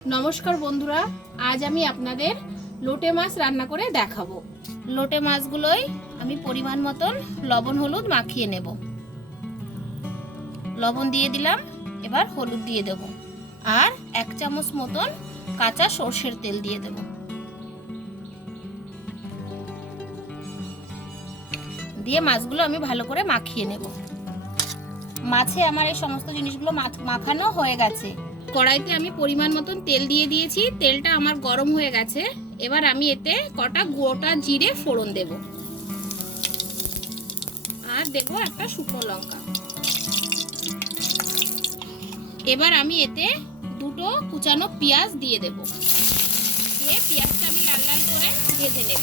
नमस्कार बंधुरा आज आमी आपनादेर लोटे माछ रान्ना करे देखाबो। लोटे माछगुलोई आमी परिमाण मतन लबण हलुद माखिए नेब। लबण दिए दिलाम, एबार हलुद दिए देब और 1 चामच मतन काँचा सर्षेर तेल दिए देब। दिए माछगुलो आमी भालो करे माखिए नेब। माछे आमार एई समस्त जिनिसगुलो माखानो हये गेछे। कड़ाईते आमी परिमाण मतन तेल दिए दिएछि। तेलटा आमार गरम हये गेछे। एबार आमी एते कटा गोटा जिरे फोड़न देब और देब एकटा शुकनो लंका। एबार आमी एते दुटो कुचानो पेंयाज दिए देब। दिए पेंयाजटा आमी लाल लाल करे भेजे नेब।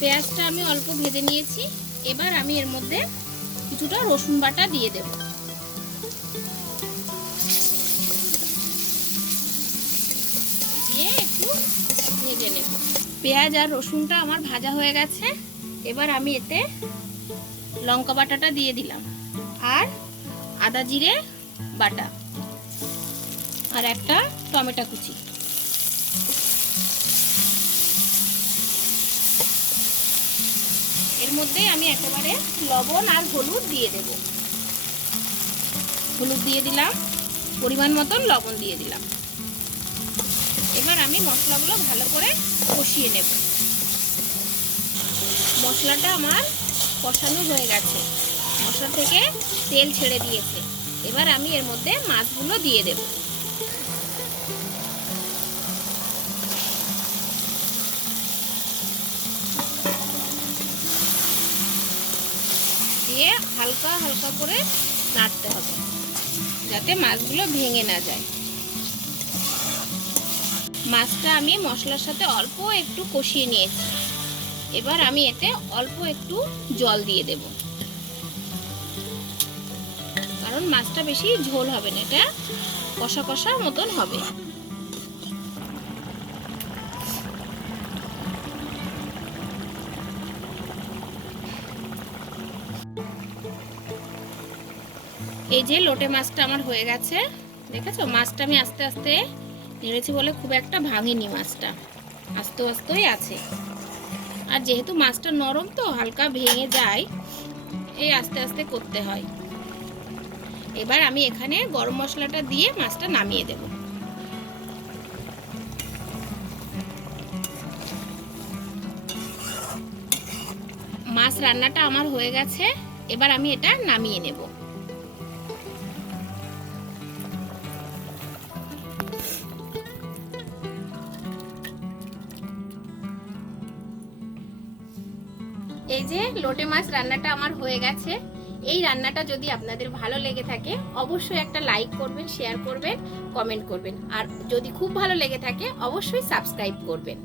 पेंयाजटा आमी अल्प भेजे निয়েছি। एबार आमी एर मধ্যে কিছুটা रसुन बाटा दिए देब। भेजे नेब। पेঁয়াজ और रसुनटा आमार भाजा हये गेछे। एबार आमी एते लंका बाटाटा दिए दिलाम और आदा जिरे बाटा और एकटा टमेटो कुचि। एर मধ্যে आमी एकेबारे लवण और हलुद दिए देब। हलुद दिए दिलाम, परिमाण मतन लवण दिए दिलाम। एबार आमी मशलागुलो भालो करे कषिए नेब। मशलाटा आमार कषानो हये गेछे। मशला थेके तेल छेड़े दिएछे। एबार आमी एर मধ্যে माछगुलो दिए देब। दिए हालका हालका करे नाड़ते होबे जाते माछगुलो भेंगे ना जाय। माछटा आमी मशलार साथे अल्प एकटू कषिए निয়েছি। एबार आमी एते अल्प एकटू जल दिए देब कारण माछटा बेशी झोल होबे ना, एटा कषा कषा मतन होबे। এই যে লোটে মাছটা আমার হয়ে গেছে, দেখেছো মাছটা আমি আস্তে আস্তে নেড়েছি বলে খুব একটা ভাঙেনি। মাছটা আস্তে আস্তেই আছে আর যেহেতু মাছটা নরম তো হালকা ভেঙে যায়, এই আস্তে আস্তে করতে হয়। এবার আমি এখানে গরম মশলাটা দিয়ে মাছটা নামিয়ে দেব। মাছ রান্নাটা আমার হয়ে গেছে। এবার আমি এটা নামিয়ে নেব। এই যে লোটে মাছ রান্নাটা আমার হয়ে গেছে। এই রান্নাটা যদি আপনাদের ভালো লেগে থাকে অবশ্যই একটা লাইক করবেন, শেয়ার করবেন, কমেন্ট করবেন আর যদি খুব ভালো লেগে থাকে অবশ্যই সাবস্ক্রাইব করবেন।